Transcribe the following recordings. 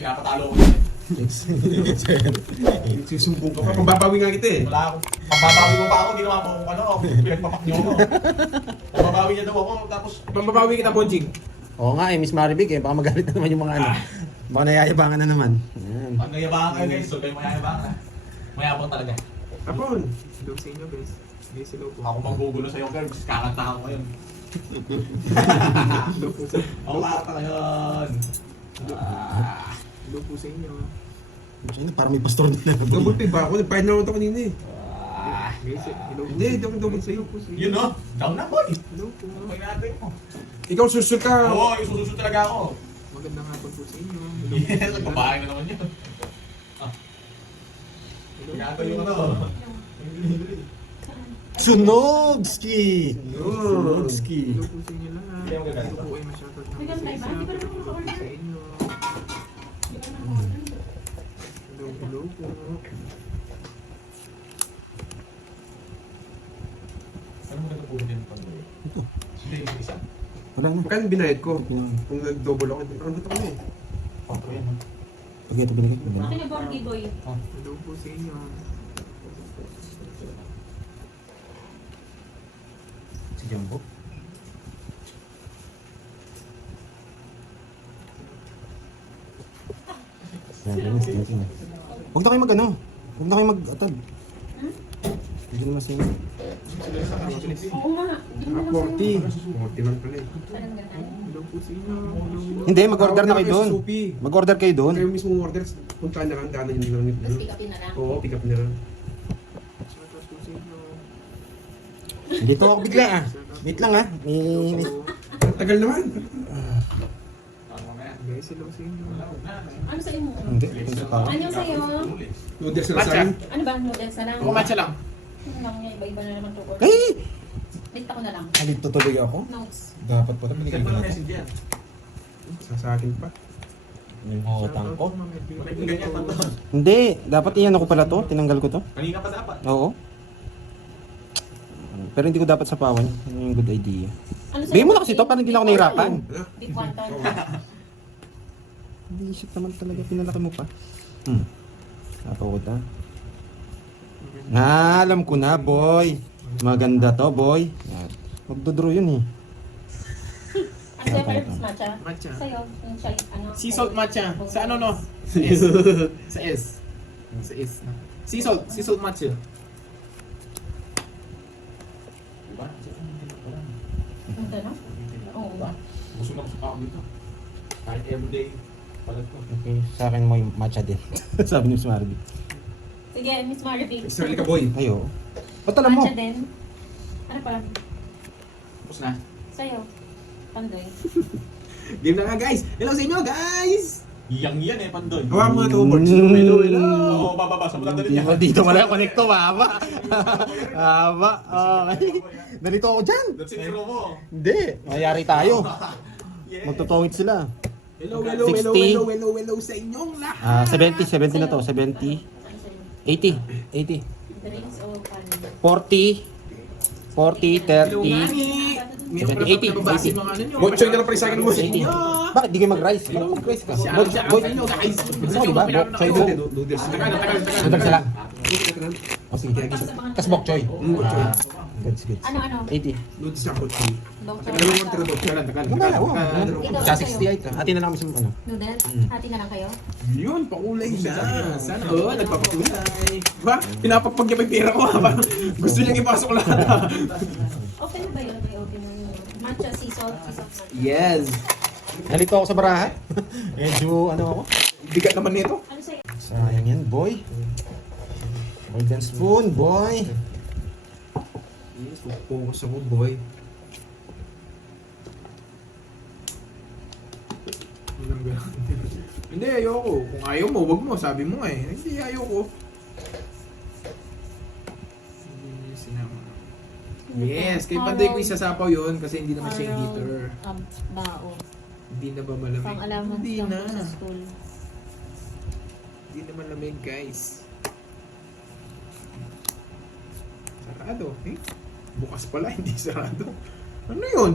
Pinapatalo ko yun. Susumbong ka pa. Pambabawi nga kita eh. Wala akong, pambabawi mo pa ako, ginawa mo kung ano, pinagpapak niyo ako. Pambabawi niya daw ako, tapos... Pambabawi kita, Bonjing. Oo nga Miss Maribig eh. Baka magalit na naman yung mga ano. Baka nayayabangan na naman. Ayan. Pag nayabangan kayo guys, so kayo mayayabangan. Mayabang talaga. Apon. Hello sa inyo guys. Guys, hello po. Ako manggugulo sa'yo, girl. Kakanta ako ngayon. Hello po sa, Ako kakanta ngayon. hello po sa inyo. Sino? Parang may pastor na Double pay ba ako? Nagpahid na ako ito kanina eh. Guys, hello po. Hindi, double pay. Hello po sa inyo. Yun no? Down na boy. Hello po. Pag natin mo. Ikaw susul ka. Oo, yung susunod talaga ako. Magandang hapon po sa inyo. Yes, nagbabahay na naman yun. Hello. Pinagawa yung ano. Sunogski! Yun. Sunogski. Hello po sa inyo lahat. Hindi ako gagawin. Ito po ay ma-shoutout na Maganda isa-isa. ba? Di ba naman Hello po maka-order? sa inyo. Hello, hello po. Ano mo nagpupunta din pang boy? Ito. Hindi, yung isa. Wala na. Magkano binayad ko? Kung nag-double ako, ano ito ko eh. Pang yan no? Pag ito binigay ko. Akin na Borgi Boy. Hello po sa inyo. Si Jumbo. Huwag na kayo mag ano. Huwag na kayo mag-atad. Hindi naman sa inyo. Oo nga. Di mo lang 40. sa'yo. 41 pala eh. Parang ganun. Hello po sa inyo. Hello. Hindi, mag-order na kayo Tawag doon. sa Supi. Mag-order kayo doon. Kayo mismo order, puntahan na lang, daanan nyo lang. Tapos pick upin na lang. Oo, pick up na lang. Shoutout po sa inyo. Dito ako bigla ah. Wait lang ah. Hello May... po. Ang tagal naman. Guys, hello sa inyo. Ano sa'yo mo? Hindi, ito sa tao. Ano sa'yo? Noodles na sa akin. Ano ba? Noodles na lang? Kumatsa lang. Ano lang niya? Iba-iba na naman to. Ay! Lista ko na lang. Dito tuloy ako. Notes. Dapat pala binigay ko na. Sa akin pa. Yung utang ko. Ganyan pa to. Hindi, dapat iyan ako pala to. Tinanggal ko to. Kanina pa dapat. Oo. Pero hindi ko dapat sapawan. Ano yung good idea? Ano sa'yo? Bigyan mo na kasi to, parang hindi na ako nahirapan. Beef wonton. Hindi isip naman talaga, pinalaki mo pa. Napawad na. Alam ko na, boy. Maganda to, boy. Yan. Magdodraw yun eh. Ano sa'yo? Parang matcha? Matcha. Sa'yo? Yung chai, ano? Sea salt matcha. Sa ano no? Sa S. Sa S. Sa S. Sea salt. Sea salt matcha. Ang gano'n? Oo. Gusto na ako dito. Kahit everyday. Palag ko. Okay, sa akin mo yung matcha din. Sabi ni Miss Marby. Sige, Miss Marvin. Israel ka, boy. Ayo. Ba't alam mo? Matcha din. Ano pa? Tapos na. Sa'yo. Pandoy. Game na nga guys. Hello sa inyo guys. Yang yan eh, pandoy. Hawa mo na ito, board. Hello, hello. Oo, bababa. Sa mula Dito, dito wala connecto, haba. Haba. Okay. Nalito ako dyan. That's it, mo. Hindi. Mayari tayo. Yeah. Magtotongit sila. Hello, hello, hello, 60. hello, hello, hello sa inyong lahat. 70 na to. 70. Ano sa'yo? 80. 80. Drinks o pan? 40. 40, Hello, 30. Nani. Meron 80, pala nababasa yung mga ano nyo. Botchoy na lang pa sa akin mo. 80. Bakit di kayo mag-rice? Bakit mag-rice ka? Siya, Boy, siya, boy. sa inyo guys. Gusto mo diba? Bok, choy, bok. Noodles. Tagal, tagal, tagal. Sudag sila. O sige. Tapos bok, choy. Botchoy. Goods, goods. Ano? 80. Noodles na botchoy. Long Tagal naman tira botchoy. Tagal, tagal. Wala, wala. Ikaw, Sa sa'yo? 68 ka. Hati na lang kami sa ano. Noodles? Hati na lang kayo? Yun, pakulay na. Sana, nagpapakulay. Ba, pinapagpag niya pa yung pera ko ha. Parang gusto niyang ipasok lahat ha. Open na ba yun? May open na yun. Matcha, sea salt, matcha. Yes. Nalito ako sa baraha. Medyo ano ako. Bigat naman nito. Ano sa'yo? Sayang yan, boy. Golden spoon, boy. Yes, focus ako, boy. Hindi, ayoko. Kung ayaw mo, wag mo. Sabi mo nga eh. Hindi, ayoko. Hindi, sinama. Yes, kay Pandoy ko isasapaw yun kasi hindi naman siya yung heater. Bao. Hindi na ba malamig? Pang-alaman Hindi lang na. po sa school. Hindi naman lamig, guys. Sarado. Eh? Bukas pala, hindi sarado. Ano yun?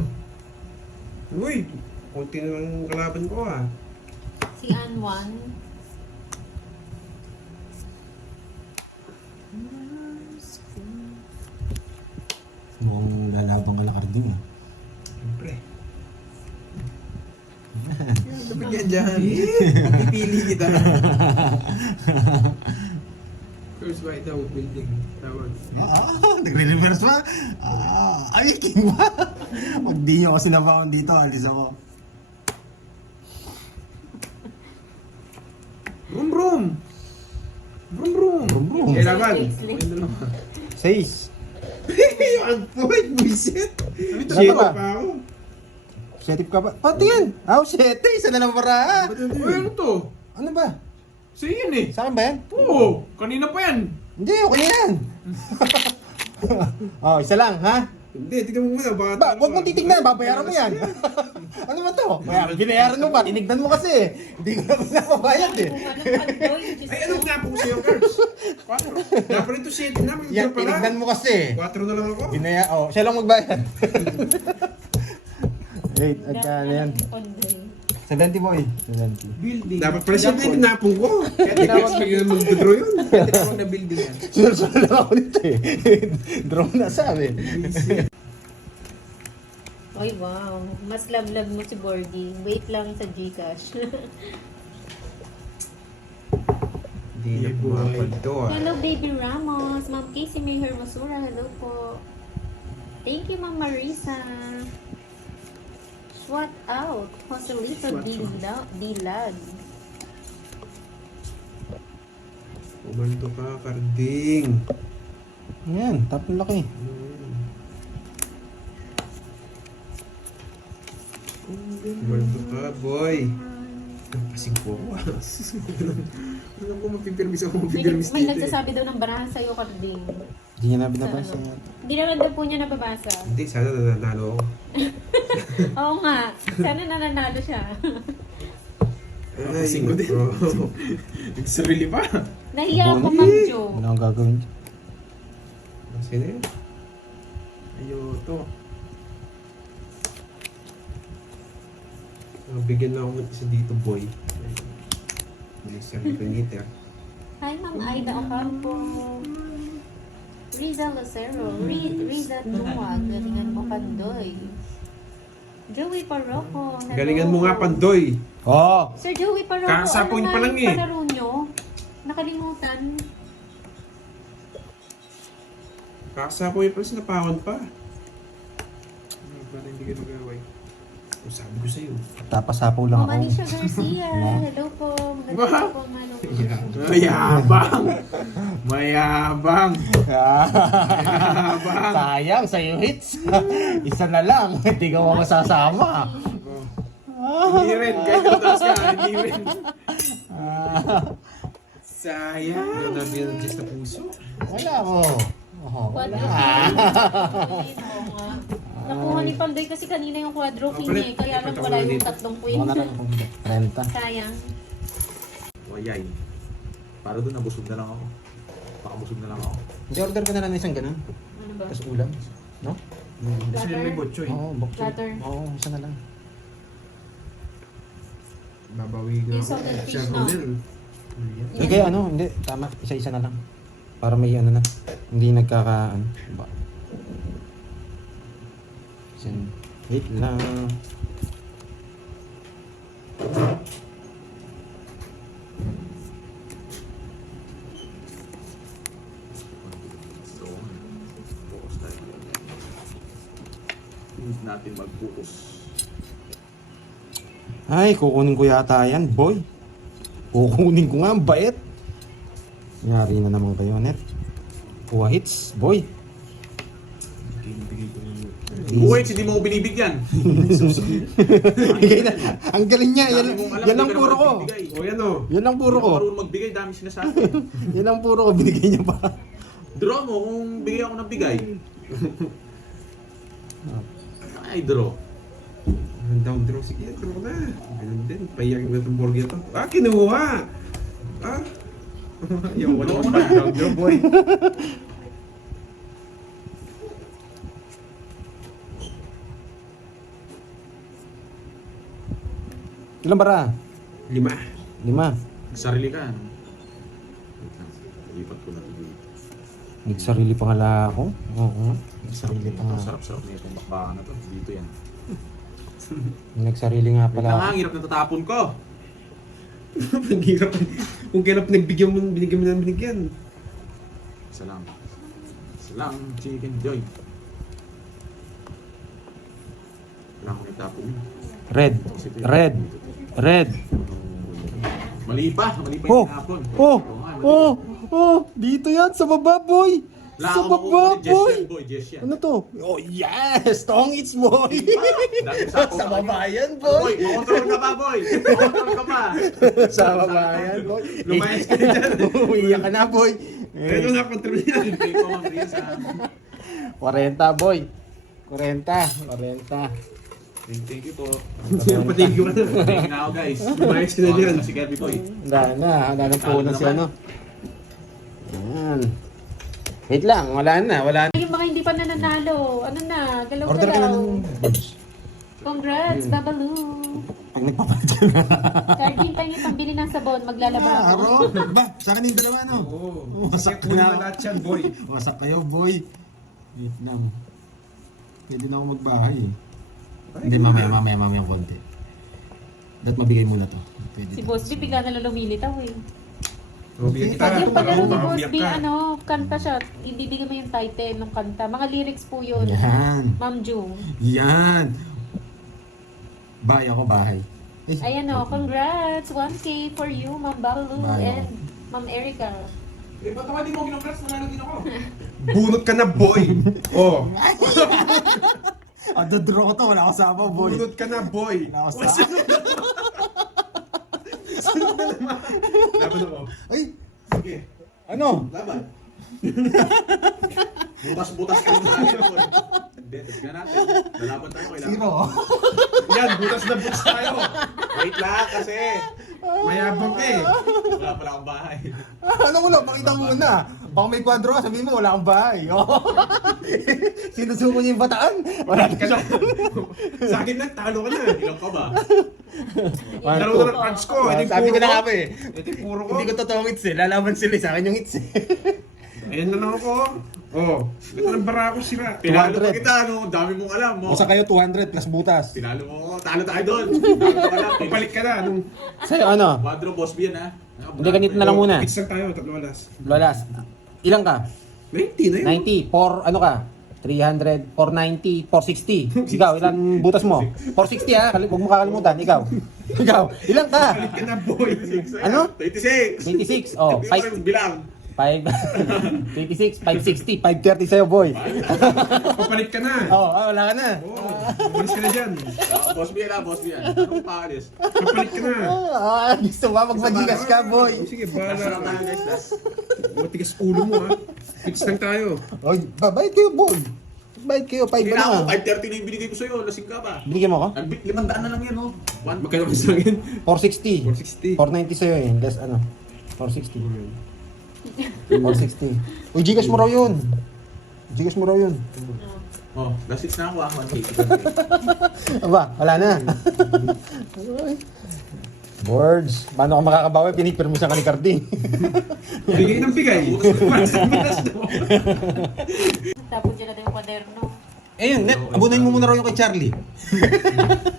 Uy, konti na lang kalaban ko ah. Si Anwan. Mukhang lalabang ka na Carding ah. Siyempre. Dapat yan dyan. Pipili kita. First white out building. Tawag. Nagre-reverse ba? Ay, king ba? Pag di nyo ako sinabawan dito, alis ako. Brum brum! Brum brum! Brum brum. Kailangan. Slay. Ayun na naman. 6. Ang point, buisit! Shit Shit pa. pa ako. Setip ka ba? Pati yan! Sete! Isa na lang para. Uy, ano to? Ano ba? Sa'yo yan eh. Sa akin ba yan? Oo, kanina pa yan. Hindi, okay na yan. Isa lang, ha? Hindi, tignan mo muna. Ba, huwag mong titignan, babayaran mo yan. Ano ba to? Binayaran mo ba? Tinignan mo kasi. Hindi ko naman nababayad eh. Ay, ano nga po sa'yo, Cards? 4. Dapat ito 7 na. Yan, Pala. tinignan mo kasi. 4 na lang ako. Siya lang magbayad. Wait, ano yan? 70 boy. 70. Building. Dapat pala siya na pinapong ko. Kaya tinawag ko yun mag-draw yun. Kaya tinawag na building yan. Sunod lang ako nito eh. Draw na sabi. Ay, wow. Mas love mo si Bordy. Wait lang sa Gcash. Hindi na pumapad to ah. Hello, Baby Ramos. Ma'am Casey May Hermosura. Hello po. Thank you, Ma'am Marisa. Swat out. Joselito Dilag. Umanto ka, Carding. Yan, tapon laki. Umanto ka, boy. Pasing po ako. Ano ko mapipirmis ako May, mapipirmis may dito eh. nagsasabi daw ng barahan sa'yo, Carding. Hindi niya na binabasa yan. Hindi naman daw po niya nababasa. Hindi, sana nananalo ako. Oo nga. Sana nananalo siya. Ay, ko din. Nagsarili pa. Nahiya ako, Ma'am Jo. Ano ang gagawin? Sino yun? Ayoto. Bigyan na ako ng isa dito, boy. Hindi siya piniter. Hi, Ma'am Aida Ocampo. Riza Lucero. Riza Tuwag. Galingan mo, Pandoy. Joey Parroco. Hello. Galingan mo nga, Pandoy. Oo! Sir Joey Parroco, Kakasapoy ano pa nga lang yung eh. palaro nyo? Nakalimutan. Kakasa ko yung pala sinapawan pa. Para hindi ka nagaway. O sabi ko sa'yo. Tapasapaw lang Ma'am ako. Alicia Garcia. Hello po. Magandang po, Manong. Mayabang! Mayabang! Mayabang! Sayang, sa'yo hits. Isa na lang. Hindi ka mo masasama. Hindi rin. Kahit mataas ka, hindi rin. Sayang. Ano na binadjust na puso? Wala mo. Quadro king. Oo nga. Nakuha ni Pandoy kasi kanina yung quadro king eh. Kaya lang wala yung 3 point. Wala na lang 30. Sayang. O yay. Para doon, nabusog na lang ako. Pakabusog na lang ako. Hindi, order ka na lang ng isang ganun. Ano ba? Tapos ulam. No? Kasi yun may botchoy. Oo, bokso. Platter. Oo, isa na lang. Babawi na Yung ako. salted fish, Siya no? Ronel. Eh, kaya ano, hindi. Tama, isa-isa na lang. Para may ano na. Hindi nagkaka... Ano, ba? Wait lang. So, focus tayo. Need natin mag-focus. Ay, kukunin ko yata yan, boy. Kukunin ko nga, ang bait. Yari na naman kayo, net. Kuha hits, boy. Buhay, hindi mo ko binibigyan. Bigay na. Ang galing niya. Yan, Dami mong alam, yan di ang ka puro naman ko. nagbibigay. O yan o. Yan ang puro ko. Hindi ka marunong magbigay, dami sinasabi. Yan ang puro ko. Binigay niya pa. Draw mo kung bigay ako ng bigay. Ay, draw. Down draw. Sige, draw na. Ganun din. Pahiyak na itong borgia to. Ah, kinuha! Ah? Ayaw ko naman down draw, boy. Ilan bara? 5. Sarili ka. ano? Wait lang. Lipat ko lang dito. Nagsarili pa nga lang ako. Oo. Nagsarili pa Ito, nga. sarap-sarap na itong bakbakan na to. Dito yan. Nagsarili nga Wait pala lang ako. nga, ang hirap na tatapon ko. Ang hirap. Kung kailan pinagbigyan mo, binigyan mo na binigyan. Isa lang. Isa lang, chicken joy. Kailangan ko itapon yun. Red. Red. Red. Mali pa yung Oh. tinapon. Oh. Oo nga, mali. Oh. Oh. Dito yan. Sa baba, boy. Wala Sa akong baba, makukulit. Jess boy. yan, boy. Jess yan. Ano to? Oh, yes! Tongits, boy! Dami sa Sa baba yan, Boy, boy! makontrol ka pa, boy. Makontrol ka pa. Sa baba yan, boy! Lumayas ka na dyan. Umiyak ka na, boy! Kaya na control yan. Hindi ko mag-reels, ha. 40, boy! 40. Thank you po. Patigyo ka na. Thank you na ako, guys. Lumayas ka na dyan. Si Kelby Boy. Wala na po na si ano. Yan. Wait lang, wala na. Yung mga hindi pa nananalo, ano na, Order ka na galaw-galaw. ng buds. Congrats, Babalu. Pag nagpapalit ka na. Sardine tayo yung pambili ng sabon, maglalaba ako. Aro! Ba, sa akin yung dalawa, no? Oo. Wasak Kaya na. na lahat yan, boy. Wasak kayo, boy. Wait lang. Pwede na ako magbahay eh. Hindi, mamaya yung konti. Dapat mabigay muna to. Pwede Si to. Boss B, bigla na lang lumilitaw eh. Bigyan Pag yung palaro ni Baka Boss umiyak B, ka. kanta siya, ibibigay mo yung title ng kanta. Mga lyrics po yun. Yan. Ma'am Ju. Yan. Bahay ako, bahay. Eh, Ayan o, congrats! 1K for you, Ma'am Babalu Bayo. and Ma'am Erica. Eh, ba't naman di mo kinongrats? Nanalo din ako. Bunot ka na, boy. Oh. draw ko to, wala kasama, boy. Bunot ka na, boy. Wala kasama. Laban ako. Ay, Sige, ano? laban. Butas-butas ka na tayo. Hindi, tignan natin. Lalaban tayo, kailangan. Zero. Yan, butas na butas tayo. Wait lang kasi. Mayabang ka eh. Wala pala akong bahay. Ano mo lang, pakita mo muna. Baka may kwadro ka, sabihin mo, wala kang bahay. Oh. Sinusuko niya yung bataan. Wala ka siya. Sa akin na, talo ka na. Ilang ka ba? Laro na ng cards ko. Ito yung Sabi ko puro na ko. nga ba eh. Ito yung puro ko. Hindi ko totoong hits eh. Lalaban sila eh. Sa akin yung hits eh. Ayan na lang ako. Oh. Ito ng bara ko sila. Pinalo 200. pa kita, ano? Ang dami mong alam mo. Basta kayo 200 plus butas. Pinalo mo ako. Talo tayo doon. Talo ka lang. Papalit ka na. Anong... Sa'yo ano? Quadro, boss B yan, ha? Hindi, ganito na lang muna. Hits lang tayo. Tatlo alas. Lolas. Ilang ka? 90 na yun. 90. Ano ka? 300, 490, 460. Ikaw, ilan butas mo? 460 ha? Huwag mo kakalimutan. Ikaw. Ilang ka? Papalit ka na, boy. Ano? 26. 26. Oh, Hindi ko rin bilang. 26, 560, 530 sa'yo, boy. Papalit ka na. Wala ka na. Oo. Umalis ka na dyan. Boss B yan, ha? Boss B yan. Anong paalis? Papalit ka na. Gusto ba magpagigas ka, boy? Sige, Last na lang tayo, bahala. guys. Last. Matigas ulo mo ha. Hits lang tayo. Oy, bayad kayo, boy. Bayad kayo, 5 ba Kailangan ko, na? 530 na yung binigay ko sa'yo. Lasing ka ba? Binigyan mo ako? 500 na lang yan, oh. Magkano ba sa akin? 460. 460. 490 sa'yo eh. Less ano? 460. 460. Uy, Gcash mo raw yun. Gcash mo raw yun. Oh, last hits na ako, ah. 1K. Aba, wala na. Boards. Paano ka makakabawi? Pinipir mo sa kanikardi. Bigay ng bigay. Tapos dyan natin yung kwaderno. Ayun, net. Abunin mo muna raw yung kay Charlie.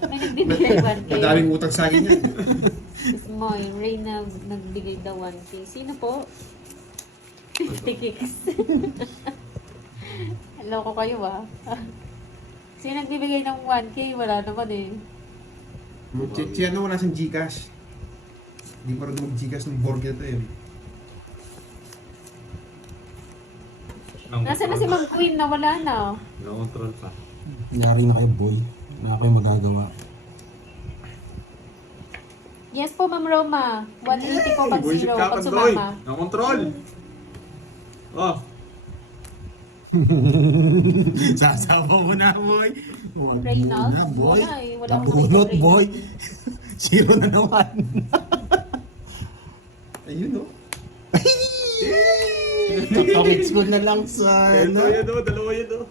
May nagbibigay 1K. Madaming utang sa akin yan. Tapos Moy, Ray na nagbigay daw 1K. Sino po? 50 kicks. Loko kayo ah. Sino nagbibigay ng 1K? Wala naman eh. Si ano wala siyang Gcash. Hindi pa rin mag-Gcash ng Borgia to eh. Nasaan na si Ma'am Queen na wala na? No-control pa. Nangyari na kayo, boy. Wala kayo magagawa. Yes po, Ma'am Roma. 180 po pag Bullshit zero, ka, pag Pandoy. sumama. No-control. Oh. Sasabaw mo na, boy. Huwag Reynolds? muna, boy. Wala eh. Wala akong Nabunot, nakita boy. Zero na naman. Ayun no. Tatawits ko na lang sa... Ito yan, oh. Dalawa yan, oh.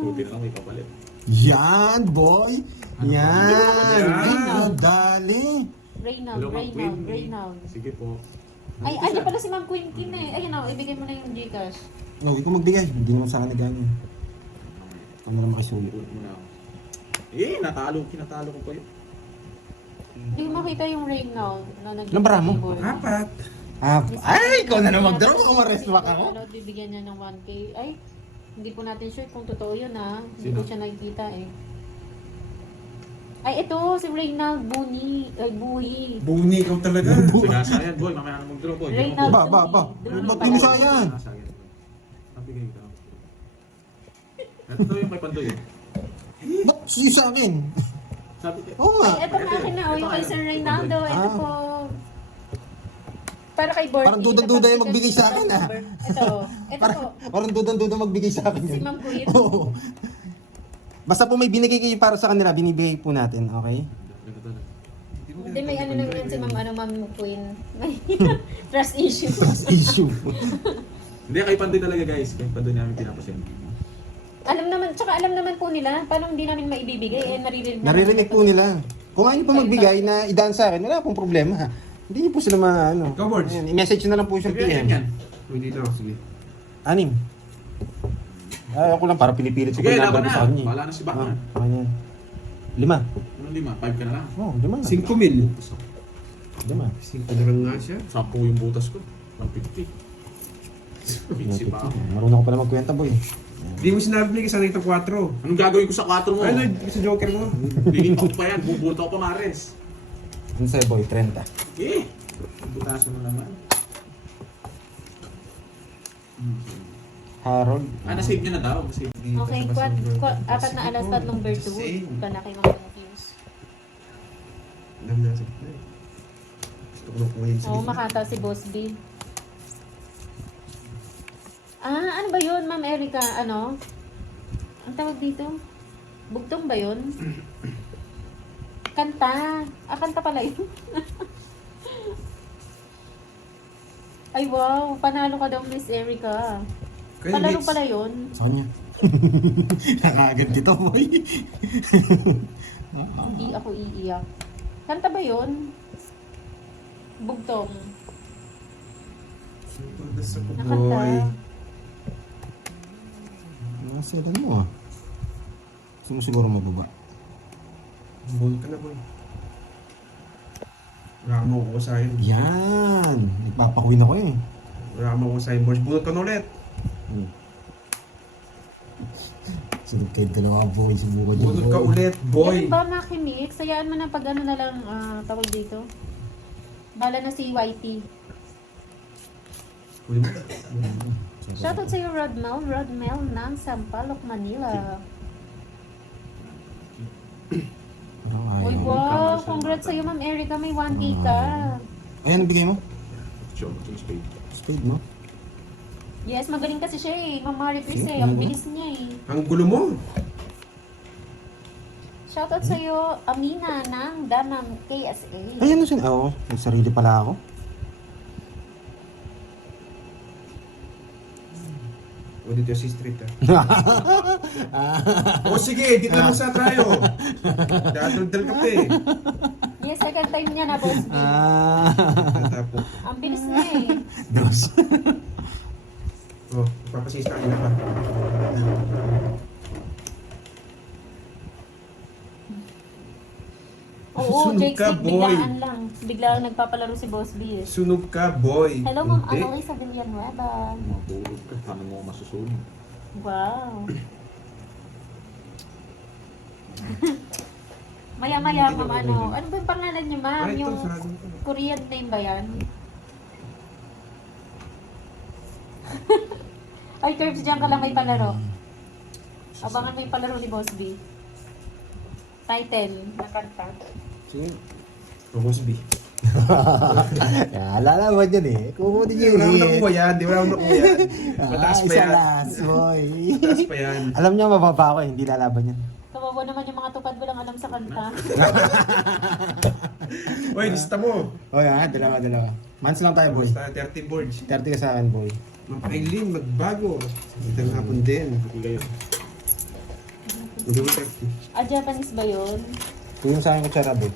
Buti na lang may kapalit. Yan, boy! Yan! Yan. Dali! Reynald, Hello, Ma'am Reynald, Queen. Reynald. Sige po. Ay, ano pala si Ma'am Quintin eh. Ayun o, ibigay mo na yung Gcash. No, ikaw magbigay. Hindi naman sa akin nagano. Ano naman makisulit. Ulit mo na ako. Kinatalo ko pa yun. Hindi mo makita yung Reynald na nag Ilang bara mo? 4. Ay, ikaw na naman mag-draw. Umareswa ka nga. Ano, bibigyan niya ng 1K. Ay, hindi po natin sure kung totoo yun ha. Hindi Sino? ko siya nakikita eh. Ay, ito, si Reynald Buni. Ay, Buhi. Buni ikaw talaga. Sigasa yan, boy. Mamaya na mag-draw, boy. Reynald Ba. Duni Ba't pala. pinisa yan? Nabigay ka. Ito yung may pandoy. Ba't siya sa akin? Sabi ko, Oo nga. Ay, ito na akin na. O, yung kay Sir Reynaldo. Ito Ah. po. Para kay Borky. Parang dudang-duda yung magbigay sa akin, ah. Ito. Ito po. Parang dudang-duda magbigay sa akin Si yun. Ma'am Queen. Oo. Basta po may binigay kayo para sa kanila, binibigay po natin, okay? Hindi, may ano lang yan si Ma'am Queen. May trust issue. Issue. Hindi, kay pandoy talaga guys. Kay pandoy namin pinapasend. Alam naman po nila, paano hindi namin maibibigay, eh, Naririnig po nila. Kung ayaw po magbigay na idaan sa akin, wala pong problema. Hindi niyo po sila ano. Ikaw, Borge. Ayan, i-message nyo na lang po siyang Sige, yan. PM. Hindi na ako, sige. 6. Ako lang, para pinipilit ko Sige, yung laban number ko na. sa kanya. Wala na si Batman. Ayan. 5. Anong 5? 5 ka na lang. Oo, 5. 5,000. 5. 5 na lang nga siya. 10 yung butas ko. 150. 50 pa ako. Marunong ko pala magkwenta, boy. Di mo sinabi kasi sana ito 4. Anong gagawin ko sa 4 mo? Ano, sa joker mo? Lilintok ko pa yan. Bubulto ko pa Mares. Ano sa'yo, boy? 30. Eh! Butasan mo naman. Harold. Nasave niya na daw. Nasave. Okay, apat na alas, tatlong virtue. Ka na kay mga Kings. Alam na sa gitna eh. Gusto ko na po ngayon sa Oo, gitna. makata si Boss B. Ano ba yun, Ma'am Erica? Ano? Ang tawag dito? Bugtong ba yun? Kanta. Kanta pala yun. Ay, wow. Panalo ka daw, Miss Erica. Kaya Palaro Mitch, pala yun. Sa kanya. Nakagad kita, boy. Hindi ako iiyak. Kanta ba yun? Bugtong. Punta sa Nakanta. boy. Nakaselan mo, ah. Gusto mo siguro mababa. Boy ka na boy. Ramo ko sa akin. Yan. Nagpapakuin ako eh. Ramo ko sa akin. Boys, bunot ka na ulit. Sunod kayo dalawa, boy. Subukan nyo. Bunot ka ulit, boy. Yan ba, Makimix? Sayaan mo na pag ano na lang tawag dito. Bala na si YT. Huli mo. Shoutout sa'yo, Rodmel ng Sampaloc, Manila. Parang Uy, ayaw. wow! Congrats sa'yo, Ma'am Erica. May 1K ka. Ayan, bigay mo. Sure, spade. Spade mo. Yes, magaling kasi siya eh. Ma'am Maricris eh. Ang bilis niya eh. Ang gulo mo. Shoutout sa'yo, Amina ng Damam KSA. Ay, ano sin? Oo, may sarili pala ako. O dito si street ah. O sige, dito na sa tayo. Dadaldal ka pa eh. Yes, second time niya na, Boss B. Tapos, Ang bilis niya eh. Dos. oh, papasista ka na pa. Oo, Sunog Jake, ka, boy. biglaan lang. Biglaan nagpapalaro si Boss B eh. Sunog ka, boy. Hello, Ma'am Hindi. Annalise sa Villanueva. Matulog ka. Paano mo ako masusunog? Wow. Maya-maya, Ma'am, ano. Ano ba yung pangalan niyo, Ma'am? Ah, ito, Yung sarado ko. Korean name ba yan? Ay, Curbs, dyan ka lang may palaro. Abangan mo yung palaro ni Boss B. Title, na kanta. Sige. Robos B. Lalaman yan eh. Kukunin Hindi, niyo wala akong eh. nakuha yan. Di wala akong nakuha yan. Mataas pa Isa yan. last, boy. Mataas pa yan. Alam niyo, mababa ako eh. Hindi lalaban yan. Kawawa naman yung mga tupad walang alam sa kanta. Uy, lista mo. O yan, dalawa. Months lang tayo, boy. Basta 30 boards. 30 ka sa akin, boy. Mapailin, magbago. Ito hapon din. Hindi kayo. Hindi mo testi. Ah, Japanese ba yun? Yung sa akin kutsara, boy.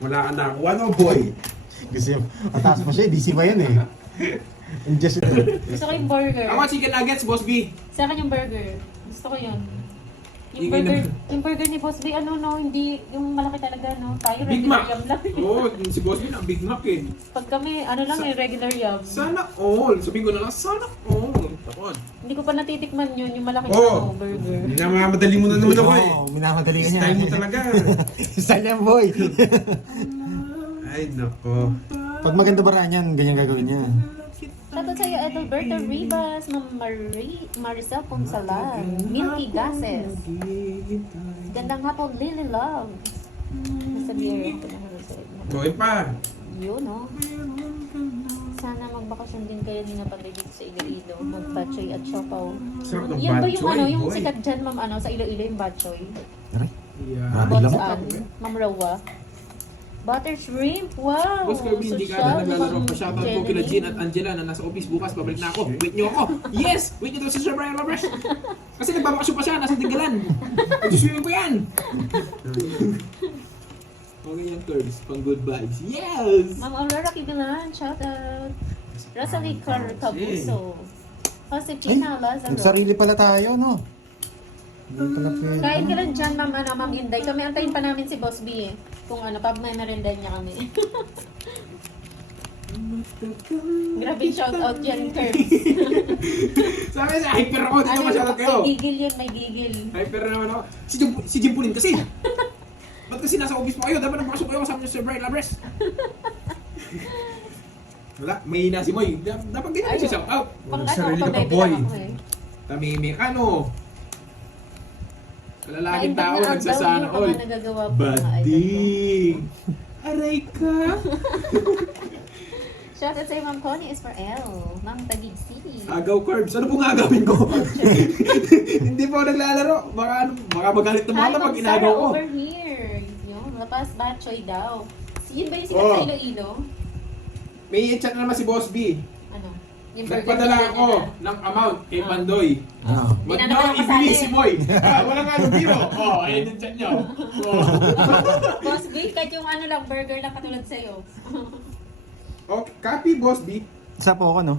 Wala ka na. Ano, boy? Kasi mataas pa siya, DC pa yan eh. And just Gusto ko yung burger. Ako chicken nuggets, Boss B. Sa akin yung burger. Gusto ko yun. Yung Hindi burger, naman. yung burger ni Boss B, ano no, hindi, yung malaki talaga, no? Tayo Big regular Mac. yum lang. Oo, si Boss B ang Big Mac eh. Pag kami, ano lang, yung regular yum. Sana all. Sabihin ko na lang, sana all. Takot. Hindi ko pa natitikman yun, yung malaki Oo. ano, burger. Hindi na mamadali mo na naman ako eh. Oo, minamadali ka niya. Style mo talaga. Style yan, boy. Ay, nako. Pag maganda baraan yan, ganyan gagawin niya. Tapos sa'yo, Edelberto Rivas, Ma'am Maricel Ponsalan, Milky Gases. Gandang hapon, Lily Love. Nasa beer. Gawin pa. Yun, no? Sana magbakasyon din kayo ni Napanday dito sa Iloilo. Mag-batchoy at siopaw. Sarap ng Yan ba yung batchoy, ano, yung boy. sikat dyan, ma'am, ano, sa Iloilo yung batchoy? Yeah. Grabe lang. Saan? Ma'am Rawa. Butter shrimp, wow! Boss Kirby, hindi ka na naglalaro pa. Shoutout po kila Jean at Angela na nasa office bukas. Babalik na ako. Wait nyo ako. Yes! Wait nyo daw sa Sir Brian Lovers. Kasi nagbabakasyon pa siya. Nasa Tinggalan. Pag-swimming ko yan. Okay yan, Curbs. Pang good vibes. Yes! Ma'am Aurora Kibilan, shout out. Rosalie Cabuso. Josefina Lazaro. Nagsarili pala tayo, no? Hindi pala pwede. Kain ka lang dyan, ma'am, ano, ma'am Inday. Kami antayin pa namin si Boss B eh. Kung ano, pag may merinda niya kami. Grabe shout out yan, Curbs. Sabi sa hyper ako. Dito Ano, ma-shoutout kayo. may gigil yun, may gigil. Hyper naman ako. Si Jimpulin kasi. Ba't kasi nasa office mo kayo? Dapat nagpasok kayo kasama niyo si Sir Brian Lovers. Wala, may na si Moy. Dapat din natin siya shout out. Pang Sarili ano, ka pag pa, boy. ako eh. Tamimik ano? Kalalaking Kain tao na nagsasana daw, all. yung nagagawa po mga idol ko. Bading! Aray ka! Shout out sa'yo, Ma'am Connie Israel. Ma'am Taguig City. Agaw Curbs, ano pong agawin ko? Hindi po ako naglalaro. Baka magalit na Hi, mga pag Ma'am inagaw Sarah ko. over here. Yun, lapas batchoy daw. Yun ba yung sikat Oh. sa Iloilo? May chat na naman si Boss B. Ano? Yung burger Nagpadala niya ako na- ng amount kay Pandoy. Ah. Ba't Hindi na nyo naman ibili kasali. si Moy? Walang ano biro. Ayun yung chat nyo. Boss B, kahit yung ano lang, burger lang katulad sa'yo. Okay, copy Boss B. Isa po ako, no?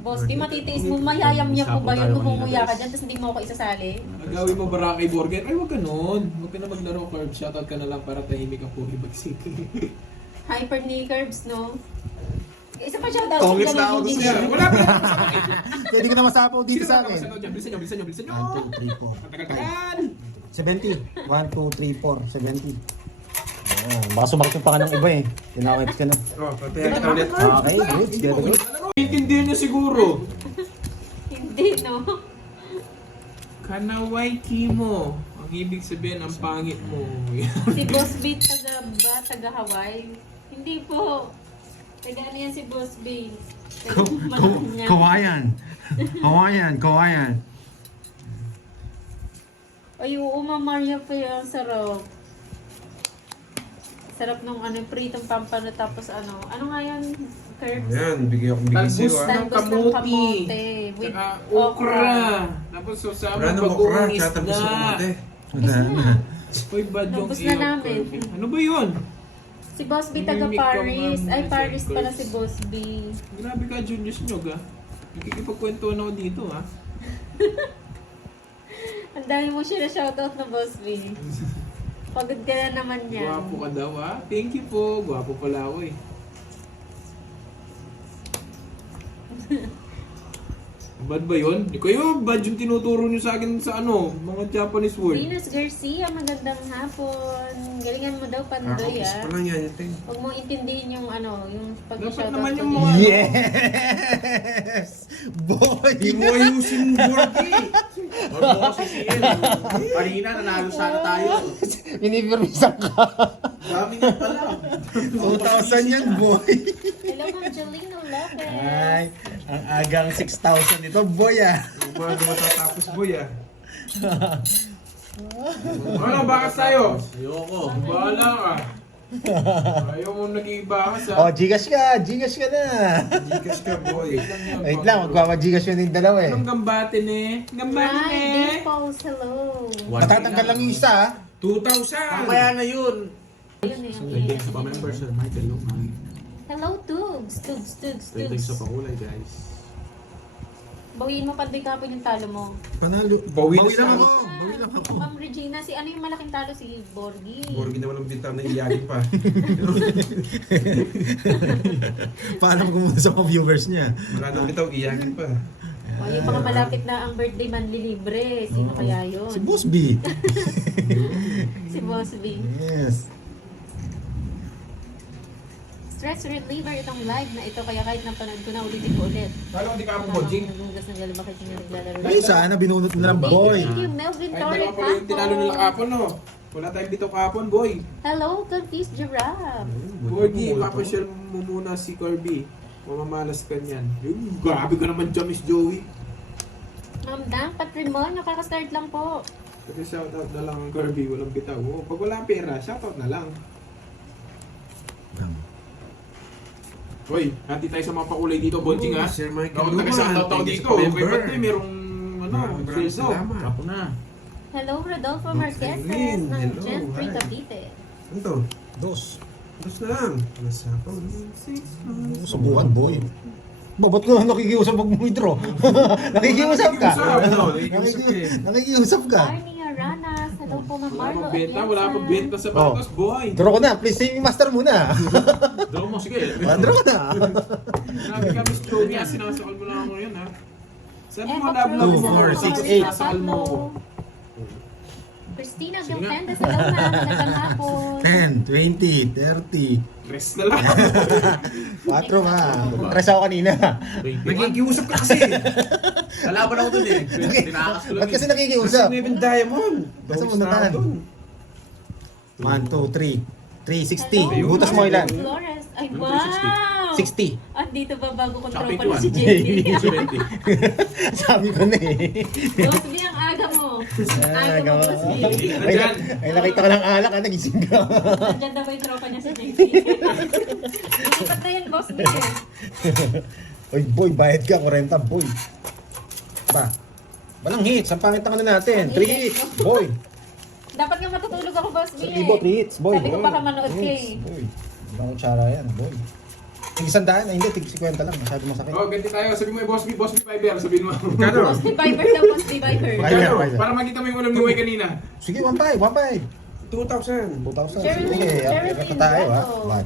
Boss B, matitiis mo, mayayam-yam mo ba yun? Gumumuya ka dyan, tapos hindi mo ako isasali? Agawin mo Boracay Burger. Ay, wag ka nun. Huwag ka na maglaro, Curbs. Shoutout ka na lang para tahimik ang puri bagsik. Hyper ni Curbs, no? Isa pa shoutout. Tongits na ako Hindi gusto niya. niya. Wala pa na sa akin. Pwede ka na masapaw dito sa akin. Bilisan nyo, bilisan nyo, bilisan nyo. 1, 2, 3, 4. Matagal-tagal. 70. 1, 2, 3, 4. 70. Oh, baka sumakit yung pangalan ng iba eh. Tinawit ka na. Oh, papayak ka ulit. Okay, good. Get it. Intindihan nyo siguro. Hindi, no? Kanaway Kimo. Ang ibig sabihin, ang pangit mo. Si Boss B, taga Hawaii. Hindi po. Taga ano yan si Boss B? Taga Malacanang. Kawayan. Kawayan, kawayan. Ay, oo, Ma'am Maria pa yan. Sarap. Sarap nung ano, pritong pampano tapos ano. Ano nga yan? Curbs? Ayan, bigyan akong bigay sa'yo ah. Talbos ng Talbos ng kamuti. with Saka okra. Tapos sasama Wala nang okra, bagong tsaka tapos ng isda. kamote. Wala na. Uy, bad yung Tapos na iyo, namin. Kirby. Ano ba yun? Si Boss B taga Mimik ka, Paris. ma'am. Ay, Paris pala Curbs. si Boss B. Grabe ka, Junius Nyog ah. Nakikipagkwentuhan ako dito ah. Ang dami mo siya na shoutout na Boss B. Pagod ka na naman yan. Gwapo ka daw ah. Thank you po. Gwapo pala ako eh. Bad ba yun? Di kayo, bad yung tinuturo nyo sa akin sa ano, mga Japanese word. Venus Garcia, magandang hapon. Galingan mo daw, Pandoy, Kakapis ah. pa lang yan. Ito yung... Huwag mo intindihin yung ano, yung Dapat pag-shoutout naman ko yung dito. mga... Yes! Boy! Hindi mo ayusin board eh. Huwag mo kasi siya. Kanina, nanalo sana tayo. Inipirmisan ka. Dami na pala. 2,000 yan, boy. Hello, Ma'am Jolino Lopez. Ay, ang agang 6,000 ito, boy ah. Umaga matatapos boy ah. Ano, bakas tayo? Ayoko. Bahala ka. Ayaw mo nag-iibahas Oh, ha. Gcash ka na. Gikas ka, boy. Wait lang, magpapa-Gcash yun yung dalawa eh. Anong gambatin eh? Gambatin Hi, eh! Dimples, hello. Natatanggal lang yung isa ah. 2,000! Mamaya na yun. Ayun eh, ang Thank you ingay. sa pa-member, Sir Michael. Hello, Tugs. Tugs, Tugs, Thank you sa Tugs. pakulay, guys. Bawiin mo panday kapon yung talo mo. Panalo. Bawi na lang siya. ako. Bawi lang ako. Ma'am Regina, si ano yung malaking talo? Si Borgi. Borgi na walang bintang na iyagin pa. Paalam ko muna sa mga viewers niya. Wala nang bitaw, iyagin pa. O, yung mga malapit na ang birthday manli libre. Sino kaya yun? Si Boss B. Si Boss B. Yes. Stress reliever itong live na ito. Kaya kahit napanood ko na, ulitin ko ulit. Lalo hindi ka mo Bojing. Nagugas ng galo, bakit yung naglalaro? Ay, sana binunot na ng boy. Thank you, Melvin Ay, Torre dalawa pala yung tinalo nila kapon, no? Wala tayong bitaw kapon, boy. Hello, Confused Giraffe. Borgi, papasyal mo muna si Kirby. Mamamalas ka niyan. Yung grabe ka naman dyan, Miss Joey. Ma'am Dang Patrimonio, kakastart lang po. Kasi shoutout na lang ang Kirby, walang bitaw. Oh, pag wala pera, shoutout na lang. Hoy, hati tayo sa mga pakulay dito, Bonjing ha. Sir Michael Ako Luman, taga-shoutout ako thank you dito. sa Kay member. Ba't merong Maraming sales daw. salamat. Kapo na. Hello, Rodolfo Miss Marquez Eileen, ng hello, Gen 3 hi. Cavite. Ano to? Dos. Tapos na lang. Nasapaw. Subukan, boy. Ba, ba't ko nakikiusap pag withdraw? Nakikiusap ka? Nakikiusap ka? Arnie Aranas, hello po Ma'am Wala Marlo pang benta, wala pang benta sa patos, boy. Draw ko na, please save master muna. Draw mo, sige. Draw ko na. Grabe ka, Miss Joey, ha. Sinasakal mo na ako ngayon, ha. Sabi mo, Emma love Cruz, mo, 2, 4, 6, 8. sinasakal mo ako. Christina Sige nga. Viltendes, hello na, magandang hapon. 10, 20, 30. Rest na lang. 4 ma. Tres ako kanina. Nakikiusap ka kasi. Kalaban ako dun eh. Tinakas ko lang Ba't kasi nakikiusap? Kasi may diamond. Nasa Dawis muna na tanan? ako dun. 1, 2, 3. 360. Hello, Butas mo ilan? Flores, ay Ano, wow! 60. At dito ba bago ko Tsaka tropa na 21. si JD? Sabi ko na eh. Boss B, ang aga mo. Aga mo, Boss B. Ay, nakita ko lang alak, nagising ka. Nandiyan daw ba yung tropa niya si JD? Ilipat na yan, Boss B. Oy, boy, bayad ka, 40, boy. Pa. Walang hits, ang pangit ang ano natin. 3 hits, boy. Dapat nga matutulog ako, Boss B. Ibo, 3 hits, boy. Sabi ko baka manood ka eh. Boy. Ibang kutsara yan, boy. Tig 100, ay hindi, tig 50 lang. Masyado masakit. Oh, ganti tayo. Sabi mo, Boss B Fiber. Sabihin mo. Kano? Boss B Viper daw, Boss B Viper. Fiber, Fiber. Para makita mo yung ulam ni Way kanina. Sige, 1.5, 2,000. 2,000. Jeremy, Sige, Jeremy ito tayo ha. Bravo.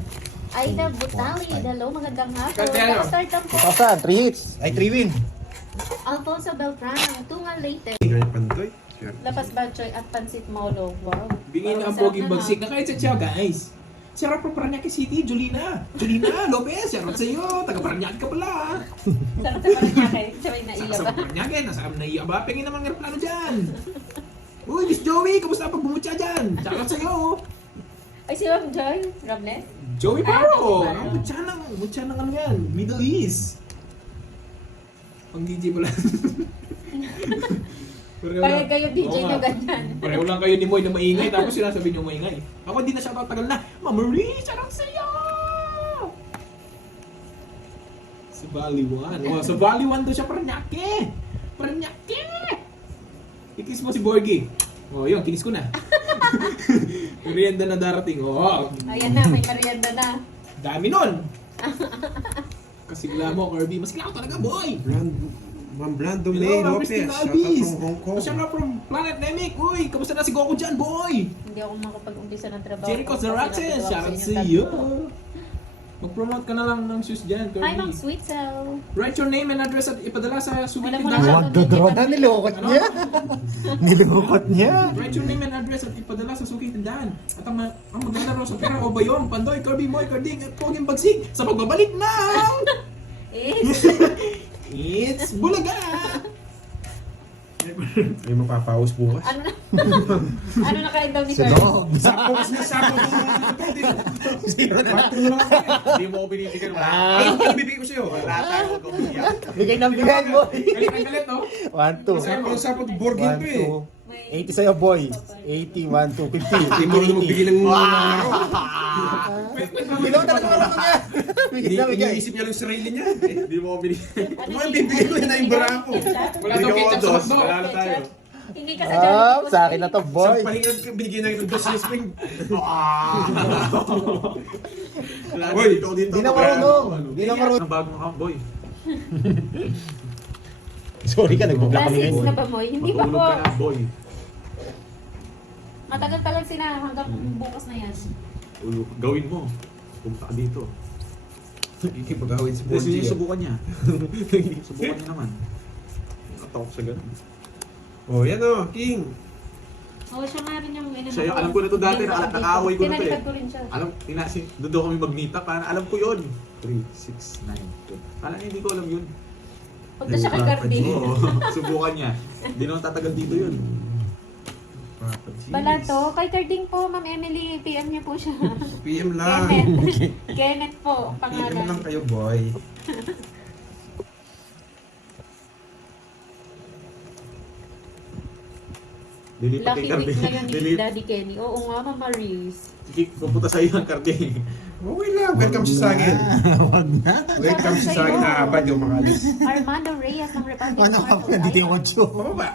Aida Butali, hello, magandang hapon. Kantero. Nakastart lang po. 1,000, 3 hits. Ay, 3 win. Alfonso Beltran, Tunga Leyte, Ganyan pantoy. Lapas Batchoy at Pansit Molo. Wow. Bingin ang Sarap poging na, bagsik. Nakait sa siya, guys. Sarap po Paranaque City, Jolina. Jolina Lopez, shoutout sa iyo. Taga Paranaque ka pala. Sarap sa Paranaque. Sabay na iya Sa ba? Paranaque, nasa naiya ba? Pengin naman ng aeroplano dyan. Uy, Miss Joey, kamusta pag bumutya dyan? Shoutout sa iyo. Ay, si Ma'am Joy, Robles. Joey Ah, Paro. Joey Paro. Ang mutya ng ano yan, Middle East. Pang DJ mo lang. Pareho Kaya lang. kayo DJ Oo na nga. ganyan. Pareho lang kayo ni Moy na maingay, tapos sinasabi niyo maingay. Ako hindi na shoutout tagal na. Mama Marie, shoutout sa iyo! Sa Valley 1. Oh, sa Valley 1 doon siya, Paranaque! Paranaque! Ikis mo si Borgie. Oh, yun, kinis ko na. Merienda na darating. Oh, Ayan na, may merienda na. dami nun! Kasigla mo, Kirby. Masigla ko talaga, boy! Ma'am Brando Hello, May Ma'am Lopez. Christina Shout out Albiz. from Hong Kong. Shout out from Planet Nemic. Uy, kamusta na si Goku dyan, boy? Hindi ako makapag-umpisa ng trabaho. Jericho kasi Zaraxes, natutuwa shout ako out sa sa inyong iyo. tatlo. Mag-promote ka na lang ng shoes dyan, Kirby. Hi, Ma'am Sweet Cell. Write your name and address at ipadala sa suki Alam mo na tindahan. siya. Magdodraw na, nilukot niya. Nilukot niya. Write your name and address at ipadala sa suki tindahan. At ang maglalaro sa pera o bayong, Pandoy, Kirby, Moy, Carding, at Poging Bagsig sa pagbabalik ng... It's Bulaga! Ay, mapapaus bukas. Ano na? Ano na kain daw ni Si Carl? Dog. Sapos na sapos. Zero na lang. Hindi mo ko binibigyan. Ay, ano bibigay ko sa'yo? Wala tayo mag-umiyak. Bigay ng bigay, boy. Galit ang galit, no? 1, 2. Sapos Borgin to eh. 1, May 80 sa'yo, boy. 81 to 50. Hindi mo na magbigay ng laro. Hindi naman talaga marunong yan. Bigay na, bigay. Iniisip niya lang yung sarili niya. Hindi mo ako binigyan. Ano Mga bibigay ko na yung bara ko. Wala Hindi daw ka ketchup sa dos. hotdog. Wala na tayo. Hindi ka sa Jollibee Ah, Boss sa akin na to, boy. Sa palingan ko, binigay na itong dos na spring. Uy, Hindi na marunong. Hindi na marunong. Ang bagong account, boy. Sorry ka, nag-block Class kami 6 ngayon. na ba mo? Hindi ba Matulog po? ka na, boy. Matagal-tagal sila hanggang bukas na yan. Gawin mo. Pumunta ka dito. Hindi pag-awin si Hindi, Bonji. subukan niya. Subukan niya naman. Nakatakot sa ganun. Oh, yan o, King. Oo, siya nga rin yung Siya yung alam ko na to dati, nakaaway ko na to eh. Tinalipad ko rin siya. Alam, doon daw kami magmita, parang alam ko yun. 3, 6, 9, 2. Parang hindi ko alam yun. Punta siya kay Gardy. Oo, subukan niya. Hindi naman tatagal dito yun. Papa G's. Balato, kay Carding po, Ma'am Emily, PM niyo po siya. PM lang. Kenneth. Kenneth po, ang PM lang pangalan. kayo, boy. Dilipat Lucky kay Cardi. week na yun ni Delete. Daddy Kenny. Oo nga, Ma'am Maris. Pupunta sa iyo ang Cardi. Okay lang, welcome siya sa akin. Wag na. Welcome siya sa akin na abad yung makalis. Armando Reyes ng Republic Ano of ka pa? Dito yung 8. Mababa.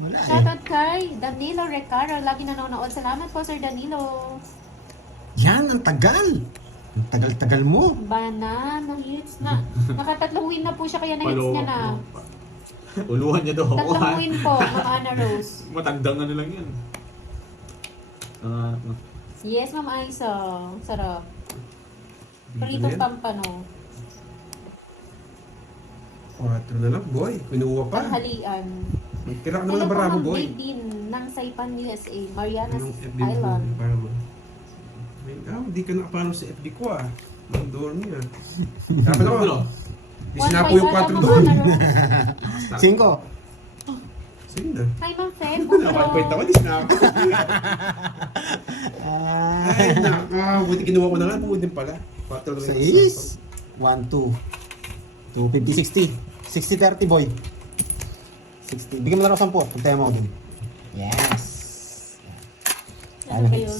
Wala eh. Shoutout kay Danilo Recaro. Lagi nanonood. Salamat po, Sir Danilo. Yan, ang tagal. Ang tagal-tagal mo. Banana hits na. Nakatatlong win na po siya, kaya na-hits niya na. Uluhan niya daw. Tatlong win po, Ma'am Ana Rose. Matandang ano lang yan. Yes, Ma'am Aisa. Sarap. Dito na Pritong yan. pampano. 4 na lang, boy. Pinuha pa. Tanghalian. Tira ka naman Hello ng po, barako, Ma'am boy. Daydin ng Saipan, USA. Marianas Anong FB mo? Island. Para mo. Hindi ka nakapalo sa FB ko ah. Ang door niya. Dapat ako. Di sinapo yung 4 doon. 5. Sige na. Hi, Ma'am Fred. Nakapoint ako, di sinapo. Ay, buti kinuha ko na nga. Buti din pala. 4 na lang. 6. 1, 2. 2, 50, 60. 60, 30, boy. 60. Bigyan mo na lang 10. Puntayan mo ako dun. Yes. Ano ba yun?